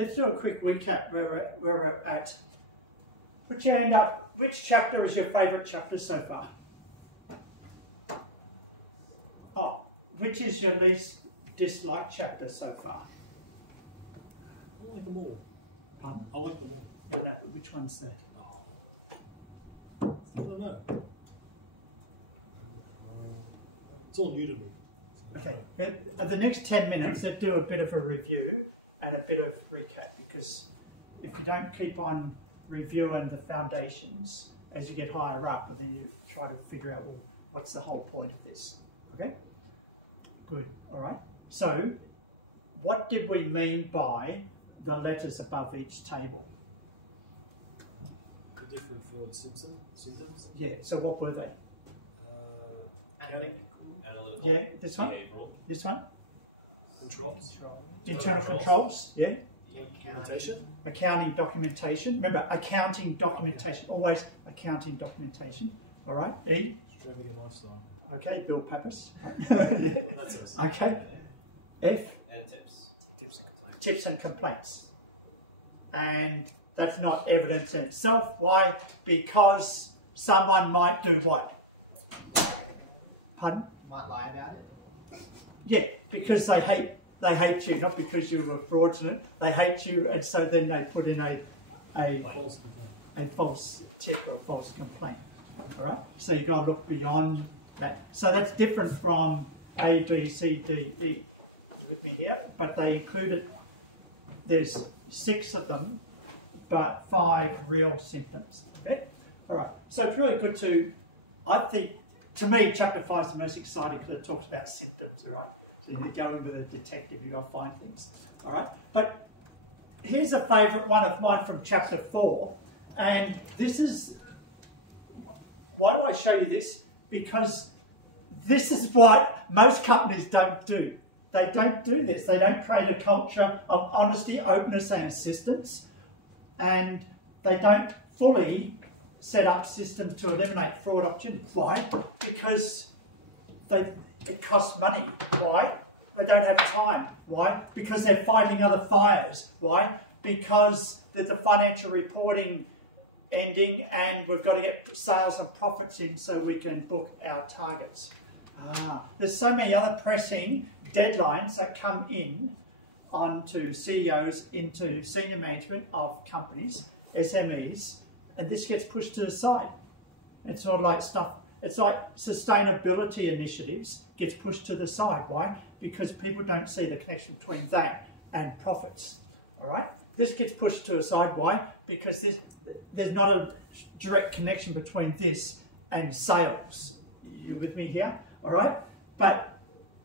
let's do a quick recap where we're at. Put your hand up. Which chapter is your favourite chapter so far? Oh, which is your least disliked chapter so far? I like them all. Pardon? I like them all. Which one's that? I don't know. It's all new to me. Okay, the next 10 minutes, let's do a bit of a review and a bit of recap, because if you don't keep on reviewing the foundations as you get higher up, then you try to figure out, well, what's the whole point of this? Okay? Good, all right. So, what did we mean by the letters above each table? The different for symptoms? Yeah, so what were they? Analytical. Yeah, this one? Behavioural. This one? Controls. Internal controls, yeah. Documentation. Accounting documentation. Remember, accounting documentation. Always accounting documentation. All right. E. Extravagant lifestyle. Okay. Bill Pappas. That's us. Okay. F. And tips. Tips and complaints. And that's not evidence in itself. Why? Because someone might do what? Pardon? Might lie about it. Yeah, because they hate you, not because you were fraudulent. They hate you, and so then they put in a false tip or a false complaint. All right. So you've got to look beyond that. So that's different from A, B, C, D, E. With me here, but they included. There's 6 of them, but 5 real symptoms. Okay. All right. So it's really good to. I think, to me, chapter 5 is the most exciting because it talks about symptoms. All right. So you go in with a detective, you've got to find things. All right. But here's a favourite one of mine from chapter 4. And this is, why do I show you this? Because this is what most companies don't do. They don't do this. They don't create a culture of honesty, openness and assistance. And they don't fully set up systems to eliminate fraud options. Why? Because it costs money. Why? They don't have time. Why? Because they're fighting other fires. Why? Because there's a financial reporting ending and we've got to get sales and profits in so we can book our targets. There's so many other pressing deadlines that come in onto CEOs, into senior management of companies, SMEs, and this gets pushed to the side. It's sort of like stuff. It's like sustainability initiatives gets pushed to the side. Why? Because people don't see the connection between that and profits. All right? This gets pushed to the side. Why? Because there's not a direct connection between this and sales. You with me here? All right? But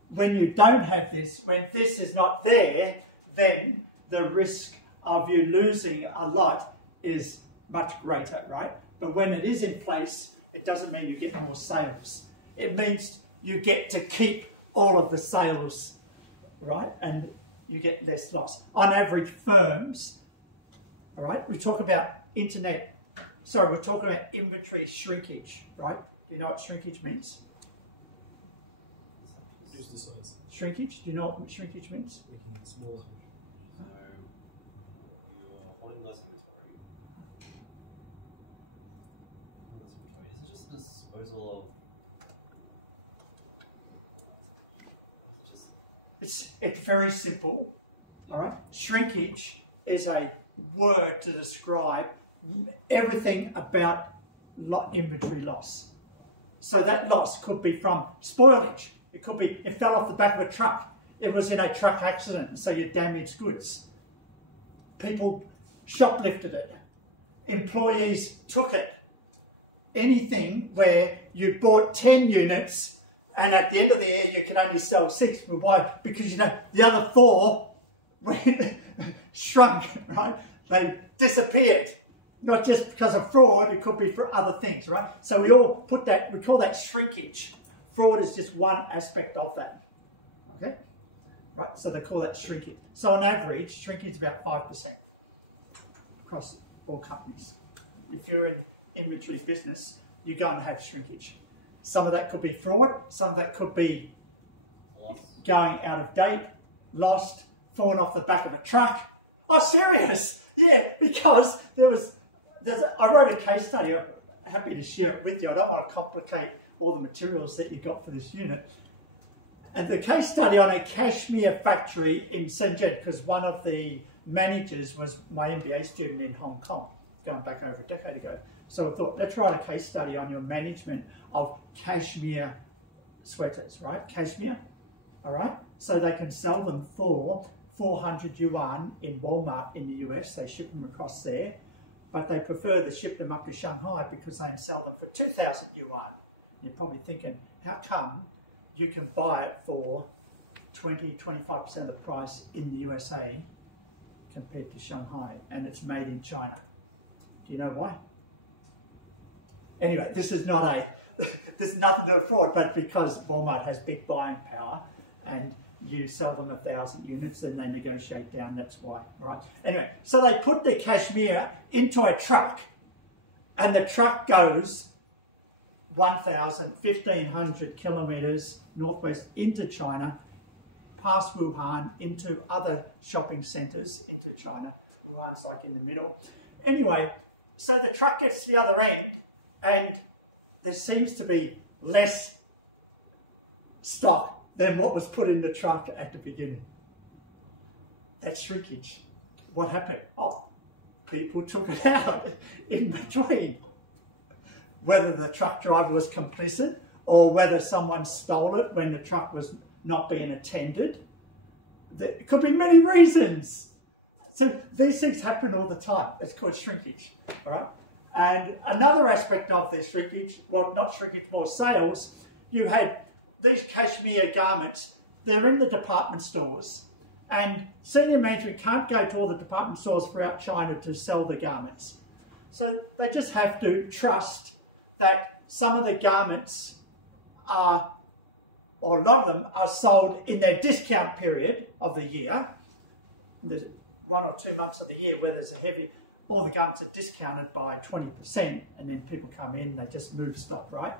when you don't have this, when this is not there, then the risk of you losing a lot is much greater, right? But when it is in place, it doesn't mean you get more sales. It means you get to keep all of the sales, right? And you get less loss. On average, firms, all right, we talk about we're talking about inventory shrinkage, right? Do you know what shrinkage means? Reduce the size. Shrinkage? Do you know what shrinkage means? Making it smaller. So you're holding less inventory. Is it just a disposal of It's very simple, all right? Shrinkage is a word to describe everything about inventory loss. So that loss could be from spoilage. It could be it fell off the back of a truck. It was in a truck accident, so you damaged goods. People shoplifted it. Employees took it. Anything where you bought 10 units and at the end of the year you can only sell 6. But why? Because you know the other 4 shrunk, right? They disappeared. Not just because of fraud, it could be for other things, right? So we all we call that shrinkage. Fraud is just one aspect of that. Okay? Right, so they call that shrinkage. So on average, shrinkage is about 5% across all companies. If you're in inventory business, you're going to have shrinkage. Some of that could be fraud, some of that could be going out of date, lost, fallen off the back of a truck, Oh, serious? Yeah, because I wrote a case study. I'm happy to share it with you. I don't want to complicate all the materials that you got for this unit. And the case study on a cashmere factory in Shenzhen, because one of the managers was my MBA student in Hong Kong, going back over a decade ago. So I thought, let's write a case study on your management of cashmere sweaters, right? Cashmere, all right? So they can sell them for 400 yuan in Walmart in the US. They ship them across there, but they prefer to ship them up to Shanghai because they sell them for 2,000 yuan. You're probably thinking, how come you can buy it for 20-25% of the price in the USA compared to Shanghai, and it's made in China? Do you know why? Anyway, this is not there's nothing to fraud, but because Walmart has big buying power and you sell them 1,000 units, then they negotiate down, that's why, right? Anyway, so they put the cashmere into a truck, and the truck goes 1,500 kilometres northwest into China, past Wuhan, into other shopping centres into China. Wuhan's like in the middle. Anyway, so the truck gets to the other end, and there seems to be less stock than what was put in the truck at the beginning. That's shrinkage. What happened? Oh, people took it out in between. Whether the truck driver was complicit or whether someone stole it when the truck was not being attended. There could be many reasons. So these things happen all the time. It's called shrinkage, all right? And another aspect of this shrinkage, well, not shrinkage, more sales, you had these cashmere garments, they're in the department stores, and senior management can't go to all the department stores throughout China to sell the garments. So they just have to trust that some of the garments are, or a lot of them, are sold in their discount period of the year. There's 1 or 2 months of the year where there's a heavy, all the garments are discounted by 20%, and then people come in, they just move stock, right?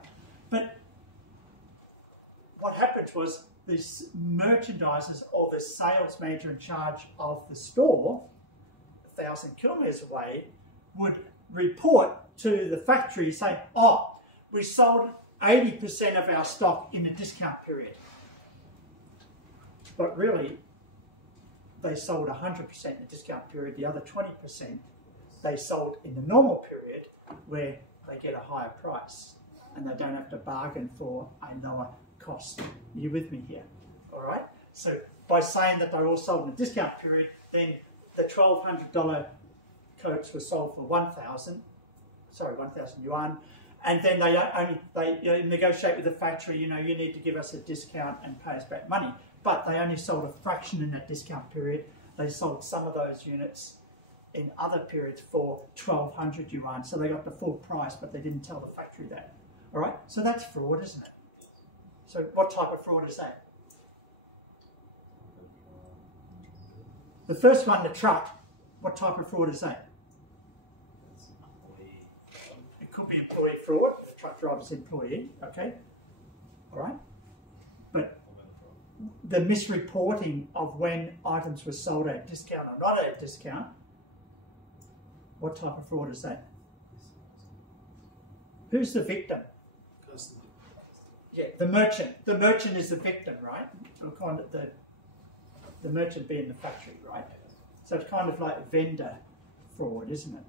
But what happened was these merchandisers or the sales manager in charge of the store, 1,000 kilometres away, would report to the factory saying, oh, we sold 80% of our stock in the discount period. But really, they sold 100% in the discount period. The other 20% they sold in the normal period where they get a higher price and they don't have to bargain for a lower cost. Are you with me here? All right? So by saying that they're all sold in the discount period, then the $1,200 coats were sold for 1,000 yuan, and then they negotiate with the factory, you need to give us a discount and pay us back money. But they only sold a fraction in that discount period. They sold some of those units in other periods for 1,200 yuan, so they got the full price, but they didn't tell the factory that. All right, so that's fraud, isn't it? So what type of fraud is that? The first one, the truck, what type of fraud is that? It could be employee fraud, if the truck driver's employee, okay? All right? But the misreporting of when items were sold at a discount or not at a discount, what type of fraud is that? Who's the victim? Yeah, the merchant. The merchant is the victim, right? The merchant being the factory, right? So it's kind of like vendor fraud, isn't it?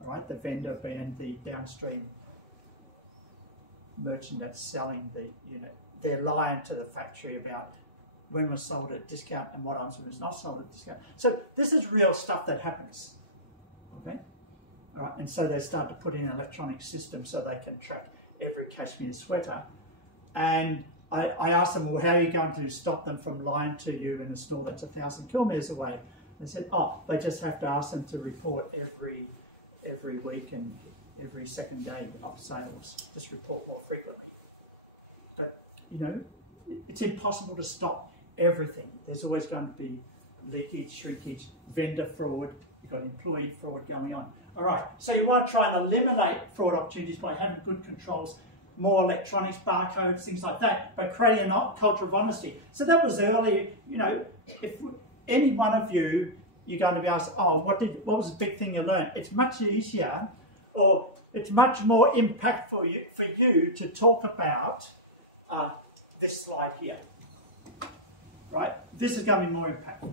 All right, the vendor being the downstream merchant that's selling the unit. They're lying to the factory about when was sold at a discount and what items was not sold at a discount. So this is real stuff that happens. Okay? All right, and so they start to put in an electronic system so they can track every cashmere sweater. And I asked them, well, how are you going to stop them from lying to you in a store that's 1,000 kilometres away? They said, oh, they just have to ask them to report every week and every second day of sales. Just report more frequently. But, it's impossible to stop everything. There's always going to be leakage, shrinkage, vendor fraud. You've got employee fraud going on. All right, so you want to try and eliminate fraud opportunities by having good controls, more electronics, barcodes, things like that, but creating a culture of honesty. So that was early, if any one of you you're going to be asked, oh, what was the big thing you learned? It's much easier, or it's much more impactful for you to talk about this slide here, right? This is going to be more impactful,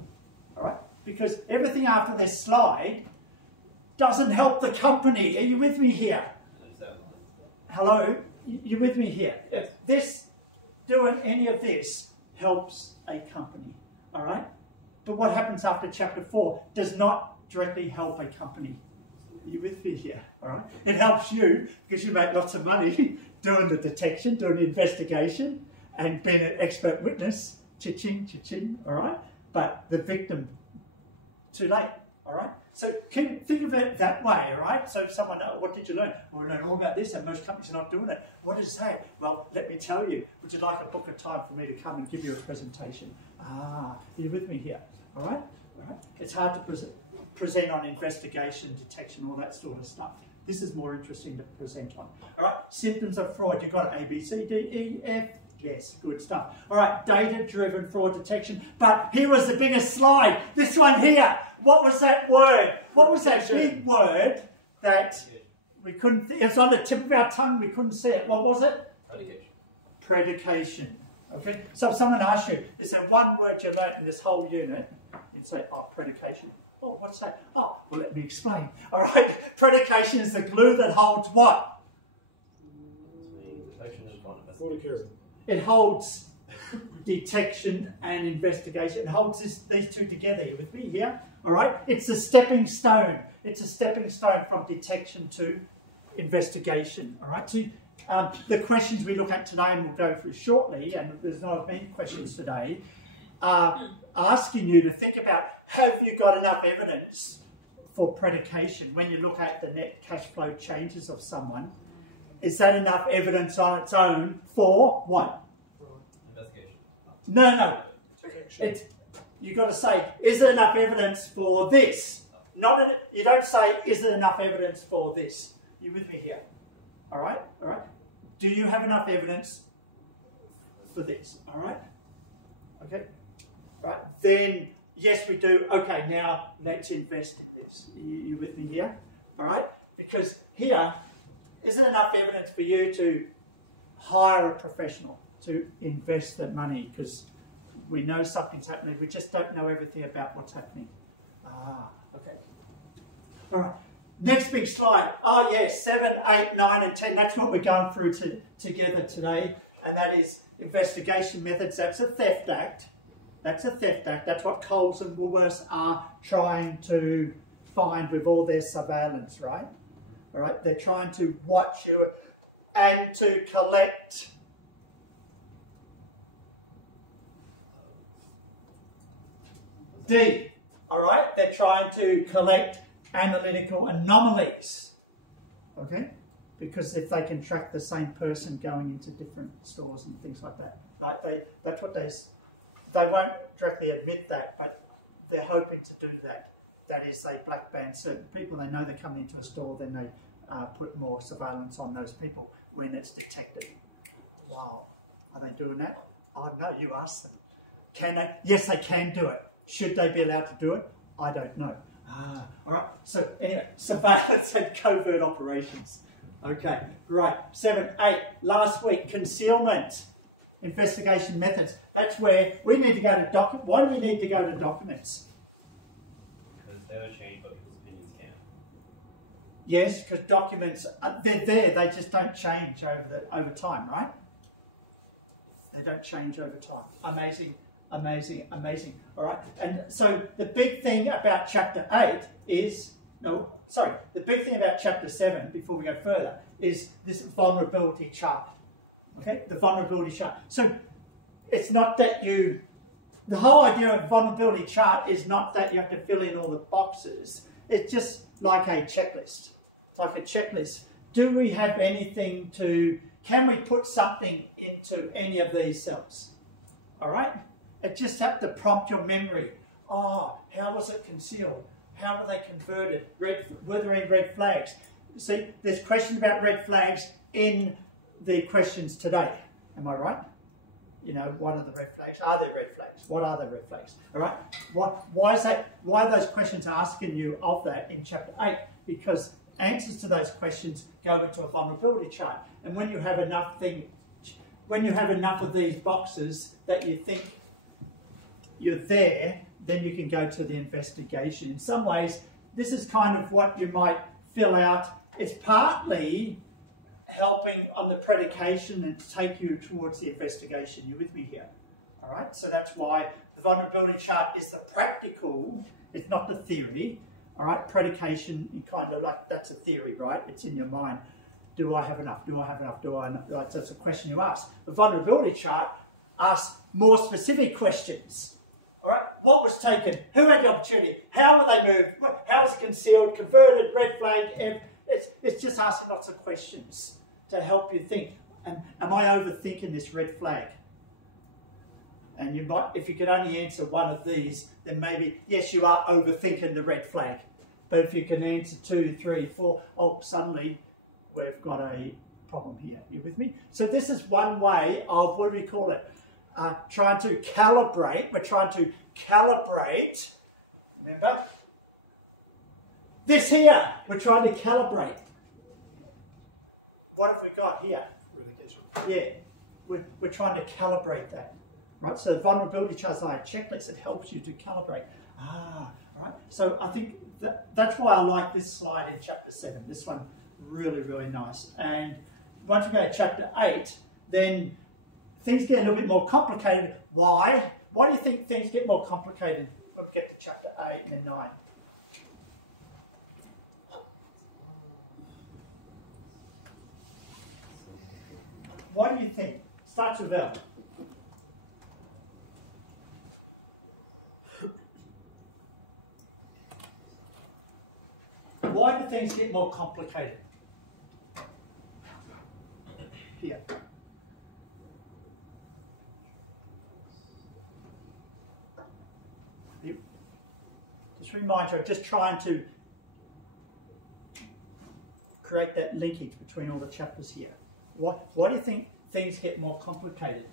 all right? Because everything after this slide doesn't help the company. Are you with me here? Hello? You with me here? If doing any of this helps a company, all right? But what happens after chapter 4 does not directly help a company. Are you with me here? All right? It helps you because you make lots of money doing the detection, doing the investigation, and being an expert witness. Cha-ching, cha-ching, all right? But the victim, too late, all right? So think of it that way, all right? So someone, what did you learn? Well, we learned all about this, and most companies are not doing it. What does it say? Well, let me tell you. Would you like a book of time for me to come and give you a presentation? Are you with me here? All right? All right? It's hard to present on investigation, detection, all that sort of stuff. This is more interesting to present on. All right? Symptoms of fraud. You've got A, B, C, D, E, F. Yes, good stuff. All right, data-driven fraud detection. But here was the biggest slide. This one here. What was that word? What was that big word that we couldn't... It was on the tip of our tongue. We couldn't see it. What was it? Predication. Predication. Okay? So if someone asks you, is there one word you learnt in this whole unit? You'd say, oh, predication. Oh, what's that? Oh, well, let me explain. All right, predication is the glue that holds what? Detection and Fornicarium. It holds detection and investigation. It holds these two together. You with me here? All right? It's a stepping stone. It's a stepping stone from detection to investigation. All right? So the questions we look at today and we'll go through shortly, and there's not many questions today, are asking you to think about, have you got enough evidence for predication when you look at the net cash flow changes of someone? Is that enough evidence on its own for what? Investigation. No. You've got to say, is there enough evidence for this? You don't say, is there enough evidence for this? You with me here? All right? All right? Do you have enough evidence for this? All right? Okay? Right? Then, yes, we do. Okay, now let's investigate this. You with me here? All right? Because here, is there enough evidence for you to hire a professional to invest that money? Because we know something's happening, we just don't know everything about what's happening. Okay. All right. Next big slide. Oh, yes, 7, 8, 9, and 10. That's what we're going through together today. And that is investigation methods. That's a theft act. That's a theft act. That's what Coles and Woolworths are trying to find with all their surveillance, right? All right, they're trying to watch you and to collect D. All right, they're trying to collect analytical anomalies. Okay, because if they can track the same person going into different stores and things like that, right? That's what they won't directly admit that, but they're hoping to do that. That is, they black band certain people. They know they're coming into a store, then they put more surveillance on those people when it's detected. Wow. Are they doing that? Oh, no, you ask them. Can they? Yes, they can do it. Should they be allowed to do it? I don't know. All right. So anyway, surveillance and covert operations. Okay, right. 7, 8. Last week, concealment. Investigation methods. That's where we need to go to documents. Why do we need to go to documents? They don't change, but people's opinions can. Yes, because documents, they're there, they just don't change over time, right? They don't change over time. Amazing, amazing, amazing. All right, and so the big thing about chapter 8 is, the big thing about chapter 7, before we go further, is this vulnerability chart. Okay, the vulnerability chart. So it's not that the whole idea of vulnerability chart is not that you have to fill in all the boxes. It's just like a checklist. It's like a checklist. Do we have anything can we put something into any of these cells? All right? It just have to prompt your memory. Oh, how was it concealed? How were they converted? Were there any red flags? See, there's questions about red flags in the questions today. Am I right? What are the red flags? Are there red flags? What are the red flags? All right. Why is that? Why are those questions asking you of that in chapter 8? Because answers to those questions go into a vulnerability chart, and when you have enough of these boxes that you think you're there, then you can go to the investigation. In some ways, this is kind of what you might fill out. It's partly helping on the predication and take you towards the investigation. You with me here? All right. So that's why the vulnerability chart is the practical. It's not the theory. All right. Predication, you kind of like, that's a theory, right? It's in your mind. Do I have enough? Do I have enough? Do I not? Like, that's a question you ask. The vulnerability chart asks more specific questions. All right. What was taken? Who had the opportunity? How were they moved? How was it concealed? Converted? Red flag? It's just asking lots of questions to help you think. And am I overthinking this red flag? And you might, if you could only answer one of these, then maybe, yes, you are overthinking the red flag. But if you can answer 2, 3, 4, oh, suddenly we've got a problem here. You with me? So this is one way of, what do we call it? Trying to calibrate. We're trying to calibrate. Remember? This here, we're trying to calibrate. What have we got here? Yeah, we're trying to calibrate that. Right, so the vulnerability chart is like a checklist. It helps you to calibrate. Right. So I think that's why I like this slide in chapter 7. This one, really, really nice. And once we go to chapter 8, then things get a little bit more complicated. Why? Why do you think things get more complicated when we get to chapter 8 and then 9? Why do you think? Starts with L. Why do things get more complicated? Here. Just remind you, just trying to create that linkage between all the chapters here. Why do you think things get more complicated?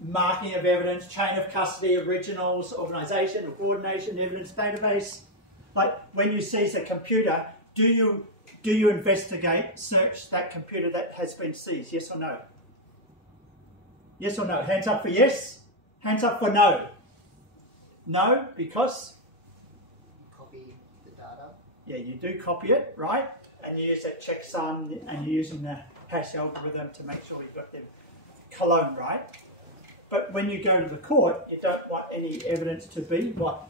Marking of evidence, chain of custody, originals, organisation or coordination, evidence database. Like when you seize a computer, do you investigate, search that computer that has been seized? Yes or no? Yes or no? Hands up for yes. Hands up for no. No, because? Copy the data. Yeah, you do copy it, right? And you use that checksum and you're using the hash algorithm to make sure you've got the cologne right. But when you go to the court, you don't want any evidence to be what?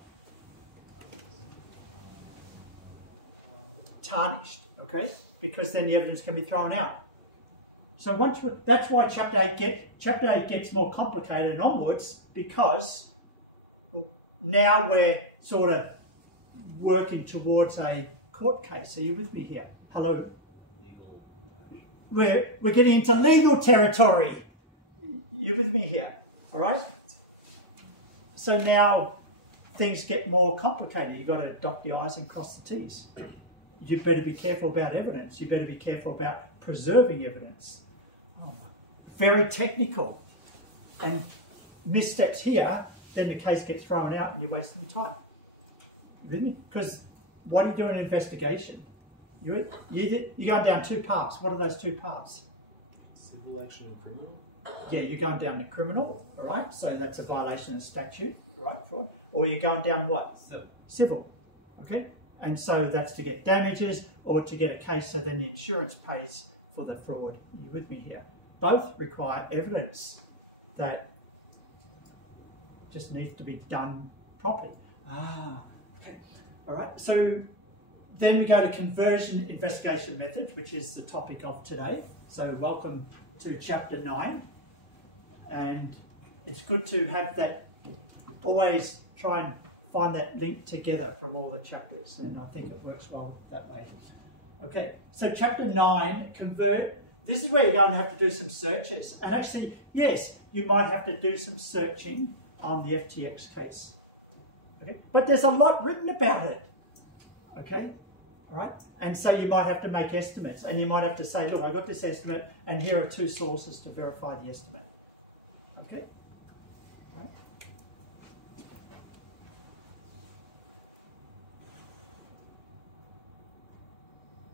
Tarnished, okay? Because then the evidence can be thrown out. So that's why chapter 8 gets more complicated and onwards, because now we're sort of working towards a court case. Are you with me here? Hello? We're getting into legal territory. You with me here? All right? So now things get more complicated. You've got to dot the I's and cross the T's. You better be careful about evidence. You better be careful about preserving evidence. Oh, very technical. And missteps here, then the case gets thrown out and you're wasting time. You with me? Because what do you do in an investigation? You're going down two paths. What are those two paths? Civil action and criminal? Yeah, you're going down to criminal, all right? So that's a violation of statute, right? Or you're going down what? Civil, okay? And so that's to get damages or to get a case so then the insurance pays for the fraud. Are you with me here? Both require evidence that just needs to be done properly. Okay. All right. So then we go to conversion investigation methods, which is the topic of today. So welcome to chapter 9. And it's good to have that, always try and find that link together from all the chapters. And I think it works well that way. Okay, so chapter 9, convert. This is where you're going to have to do some searches. And actually, yes, you might have to do some searching on the FTX case. Okay, but there's a lot written about it. Okay, all right. And so you might have to make estimates, and you might have to say, look, I got this estimate, and here are two sources to verify the estimate. Okay, all right.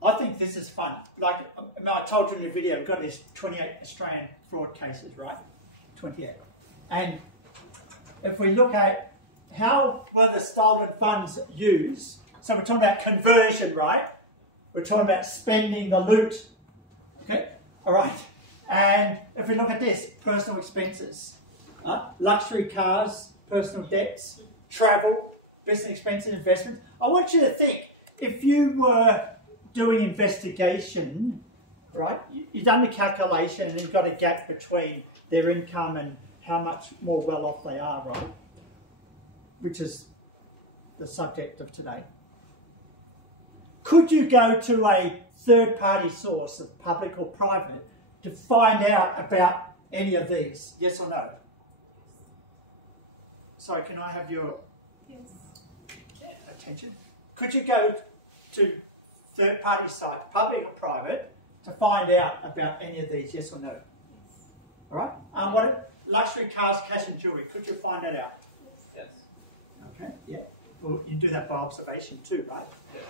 I think this is fun. Like I told you in the video, we've got these 28 Australian fraud cases, right? 28. And if we look at how were the stolen funds used, so we're talking about conversion, right? We're talking about spending the loot. Okay, all right. And if we look at this, personal expenses, luxury cars, personal debts, travel, business expenses, investments. I want you to think, if you were doing investigation, right, you've done the calculation and you've got a gap between their income and how much more well off they are, right? Which is the subject of today. Could you go to a third-party source of public or private to find out about any of these? Yes or no? Sorry, can I have your attention? Could you go to third-party sites, public or private, to find out about any of these? Yes or no? Yes. All right. What luxury cars, cash, and jewellery? Could you find that out? Yes. Okay. Yeah. Well, you do that by observation too, right? Yeah.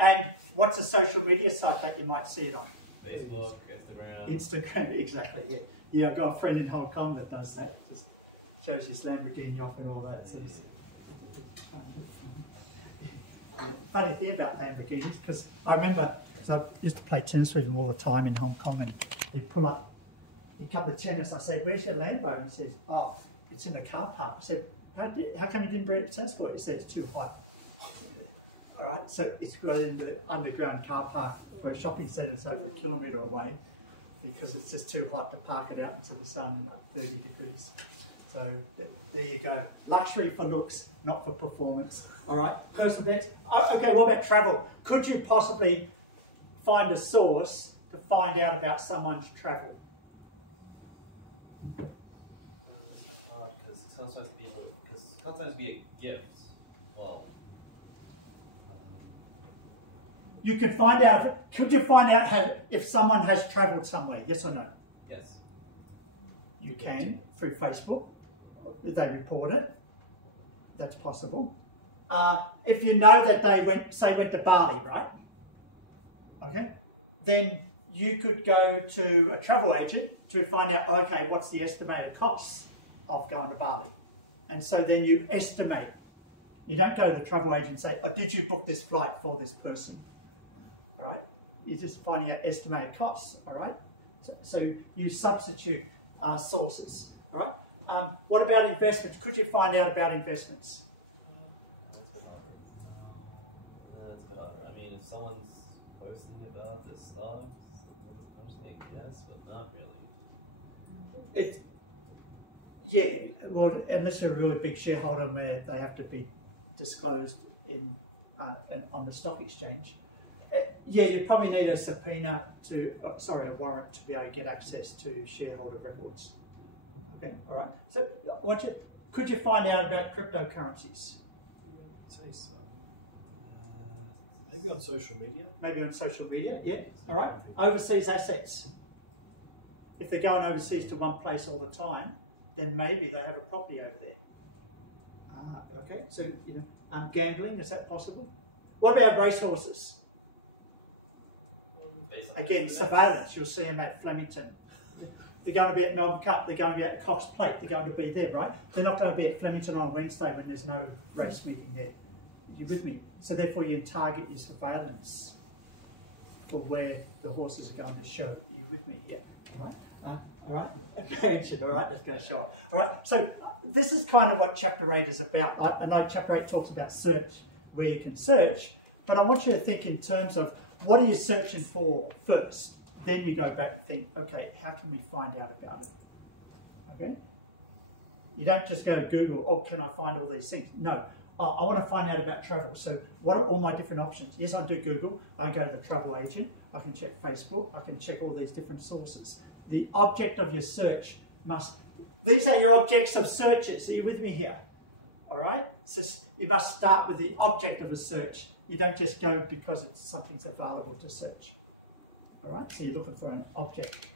And what's a social media site that you might see it on? Facebook, Instagram. Instagram, exactly. Yeah. Yeah, I've got a friend in Hong Kong that does that. Just shows his Lamborghini off and all that. So funny thing about Lamborghinis, because I remember, because I used to play tennis with him all the time in Hong Kong, and he'd pull up, he'd come to tennis. I said, "Where's your Lambo?" And he says, "Oh, it's in the car park." I said, "How come you didn't bring it to transport?" He said, "It's too hot." All right, so it's got in the underground car park for a shopping centre, it's over a kilometre away, because it's just too hot to park it out into the sun at 30 degrees. So there you go. Luxury for looks, not for performance. All right, personal debts. Okay, what about travel? Could you possibly find a source to find out about someone's travel? Because sometimes be a gift. Well, you can find out. Could you find out if someone has travelled somewhere? Yes or no? yes. You can through Facebook. They report it. That's possible. If you know that they went to Bali, right? Okay. Then you could go to a travel agent to find out, okay, what's the estimated costs of going to Bali? And so then you estimate. You don't go to the travel agent and say, "Oh, did you book this flight for this person?" All right. You're just finding out estimated costs. All right. So you substitute sources. All right. What about investments? Could you find out about investments? That's hard. I mean, if someone's posting about this stuff, I'm just thinking yes, but not really. Yeah, well, unless you're a really big shareholder where they have to be disclosed on the stock exchange. Yeah, you probably need a subpoena a warrant to be able to get access to shareholder records. Okay, all right. So, could you find out about cryptocurrencies? Say so. Maybe on social media. Maybe on social media, yeah. All right. Overseas assets. If they're going overseas to one place all the time, then maybe they have a property over there. Okay. So, gambling, is that possible? What about racehorses? Again, surveillance. You'll see them at Flemington. They're going to be at Melbourne Cup, they're going to be at Cox Plate, they're going to be there, right? They're not going to be at Flemington on Wednesday when there's no race meeting there. You with me? So therefore you target your surveillance for where the horses are going to show. You with me? Yeah. All right. All right. All right. That's going to show up. All right. So this is kind of what Chapter 8 is about. I know Chapter 8 talks about search, where you can search, but I want you to think in terms of what are you searching for first? Then you go back and think, okay, how can we find out about it? Okay? You don't just go to Google, "Oh, can I find all these things?" No. I want to find out about travel. So what are all my different options? Yes, I do Google. I go to the travel agent. I can check Facebook. I can check all these different sources. The object of your search these are your objects of searches. Are you with me here? All right? So you must start with the object of a search. You don't just go because something's available to search. All right, so you're looking for an object